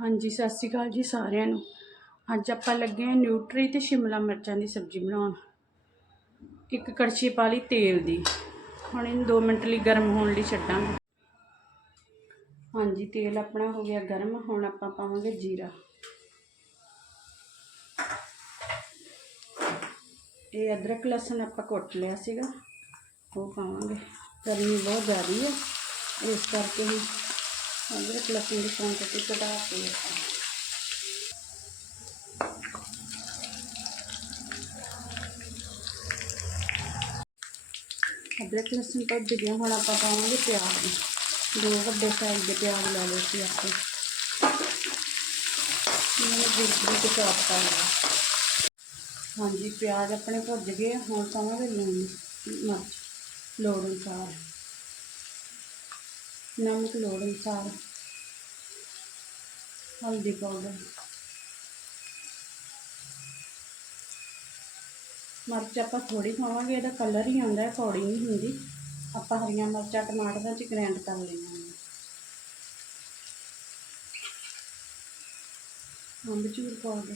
ਹਾਂਜੀ, ਸਤਿ ਸ਼੍ਰੀ ਅਕਾਲ ਜੀ ਸਾਰਿਆਂ ਨੂੰ। ਅੱਜ ਆਪਾਂ ਲੱਗੇ ਹਾਂ ਨਿਊਟਰੀ ਤੇ ਸ਼ਿਮਲਾ ਮਿਰਚਾਂ ਦੀ ਸਬਜ਼ੀ ਬਣਾਉਣ। ਇੱਕ ਕੜਛੀ ਪਾ ਲਈ ਤੇਲ ਦੀ। ਹੁਣ ਇਹਨੂੰ 2 ਮਿੰਟ ਲਈ ਗਰਮ ਹੋਣ ਲਈ ਛੱਡਾਂਗੇ। ਹਾਂਜੀ, ਤੇਲ ਆਪਣਾ ਹੋ ਗਿਆ ਗਰਮ। ਹੁਣ ਆਪਾਂ ਪਾਵਾਂਗੇ ਜੀਰਾ। ਇਹ ਅਦਰਕ, ਲਸਣ ਆਪਾਂ ਕੁੱਟ ਲਿਆ ਸੀਗਾ। ਉਹ ਪਾਵਾਂਗੇ। ਗਰਮੀ ਬਹੁਤ ਜ਼ਿਆਦਾ ਹੈ। ਇਸ ਕਰਕੇ ਹੀ ਅਦਰਕ ਲਸਣ ਦੀ ਕੁਆਂਟੀਟੀ ਘਟਾ ਕੇ ਆਪਾਂ ਅਦਰਕ ਲਸਣ ਭੁੱਜ ਗਿਆ ਹੁਣ ਆਪਾਂ ਪਾਵਾਂਗੇ ਪਿਆਜ਼ ਦੋ ਵੱਡੇ ਸਾਈਜ਼ ਦੇ ਪਿਆਜ਼ ਲੈ ਲਏ ਸੀ ਆਪਾਂ ਇਹਨਾਂ ਨੂੰ ਬਰੀਕ ਬਰੀਕ ਚੌਪ ਕਰ ਲਿਆ ਹਾਂਜੀ ਪਿਆਜ਼ ਆਪਣੇ ਭੁੱਜ ਗਏ ਆ, ਹੁਣ ਪਾਵਾਂਗੇ ਲੂਣ ਮਿਰਚ ਲੋੜ ਅਨੁਸਾਰ ਨਮਕ ਲੋੜ ਅਨੁਸਾਰ। ਹਲਦੀ ਪਾਊਡਰ। ਮਿਰਚ ਆਪਾਂ ਥੋੜੀ ਪਾਵਾਂਗੇ, ਇਹਦਾ ਕਲਰ ਹੀ ਆਉਂਦਾ ਹੈ ਕੌੜੀ ਨਹੀਂ ਹੁੰਦੀ। ਆਪਾਂ ਹਰੀਆਂ ਮਿਰਚਾਂ, ਟਮਾਟਰਾਂ ਚ ਗ੍ਰੈਂਡ ਕਰ ਲੈਣਾ ਅੰਬਚੂਰ ਪਾਊਡਰ।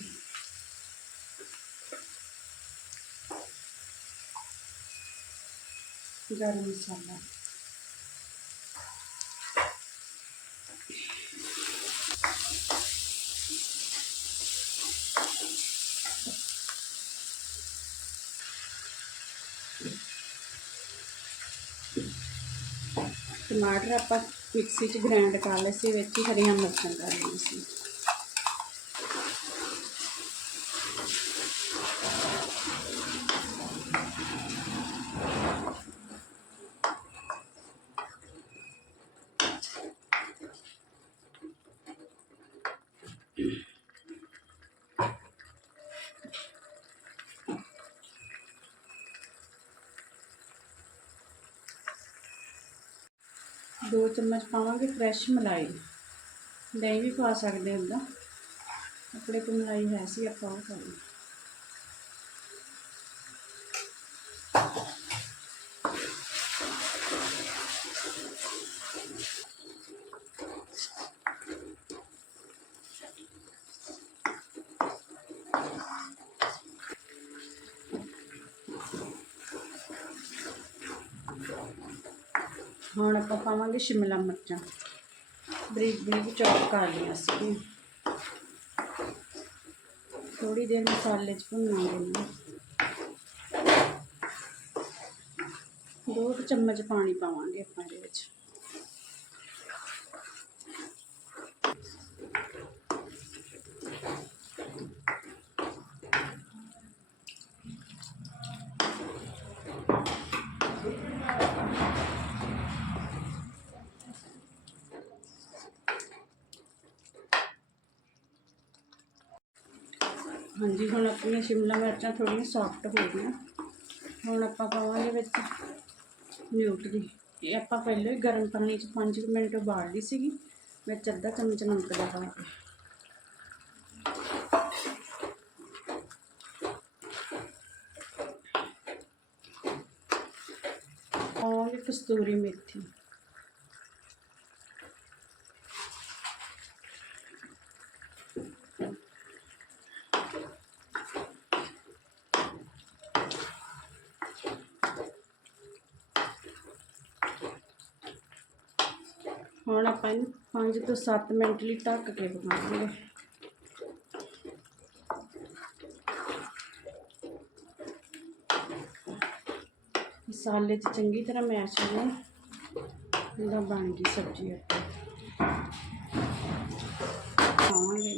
ਗਰਮ ਮਸਾਲਾ। ਟਮਾਟਰ ਆਪਾਂ ਮਿਕਸੀ 'ਚ ਗ੍ਰਾਈਂਡ ਕਰ ਲਏ ਸੀ, ਵਿੱਚ ਹੀ ਹਰੀਆਂ ਮਿਰਚਾਂ ਕਰ ਲਈਆਂ ਸੀ। ਦੋ ਚਮਚ ਪਾਵਾਂਗੇ ਫਰੈਸ਼ ਮਲਾਈ। ਦਹੀਂ ਵੀ ਪਾ ਸਕਦੇ ਹੁੰਦਾ ਆਪਣੇ ਕੋਲ ਮਲਾਈ ਹੈ ਸੀ, ਆਪਾਂ ਉਹ ਪਾਈ ਹੁਣ ਆਪਾਂ ਪਾਵਾਂਗੇ ਸ਼ਿਮਲਾ ਮਿਰਚਾਂ। ਬਰੀਕ ਬਰੀਕ ਚੌਪ ਕਰ ਲਈਆਂ ਸੀ ਥੋੜੀ ਦੇਰ ਮਸਾਲੇ 'ਚ ਭੁੰਨਾਂਗੇ ਦੋ ਕੁ ਚਮਚ ਪਾਣੀ ਪਾਵਾਂਗੇ ਆਪਾਂ ਇਹਦੇ ਵਿੱਚ। ਹਾਂਜੀ, ਹੁਣ ਆਪਣੀਆਂ ਸ਼ਿਮਲਾ ਮਿਰਚਾਂ ਥੋੜ੍ਹੀਆਂ ਸੌਫਟ ਹੋ ਗਈਆਂ। ਹੁਣ ਆਪਾਂ ਪਾਵਾਂਗੇ ਵਿੱਚ ਨਿਊਟਰੀ ਇਹ ਆਪਾਂ ਪਹਿਲਾਂ ਹੀ ਗਰਮ ਪਾਣੀ 'ਚ 5 ਮਿੰਟ ਉਬਾਲ ਲਈ ਸੀਗੀ। ਵਿੱਚ ਅੱਧਾ ਚਮਚ ਨਮਕ ਦਾ ਪਾ ਕੇ। ਪਾਵਾਂਗੇ ਕਸਤੂਰੀ ਮੇਥੀ। ਹੁਣ ਆਪਾਂ ਇਹਨੂੰ 5 ਤੋਂ 7 ਮਿੰਟ ਲਈ ਢੱਕ ਕੇ ਪਕਾਵਾਂਗੇ। ਮਸਾਲੇ 'ਚ ਚੰਗੀ ਤਰ੍ਹਾਂ ਮੈਸ਼ ਹੋ ਜਾਣ, ਇਹਦਾ ਬਣ ਗਈ ਸਬਜ਼ੀ ਆਪਾਂ ਪਾਵਾਂਗੇ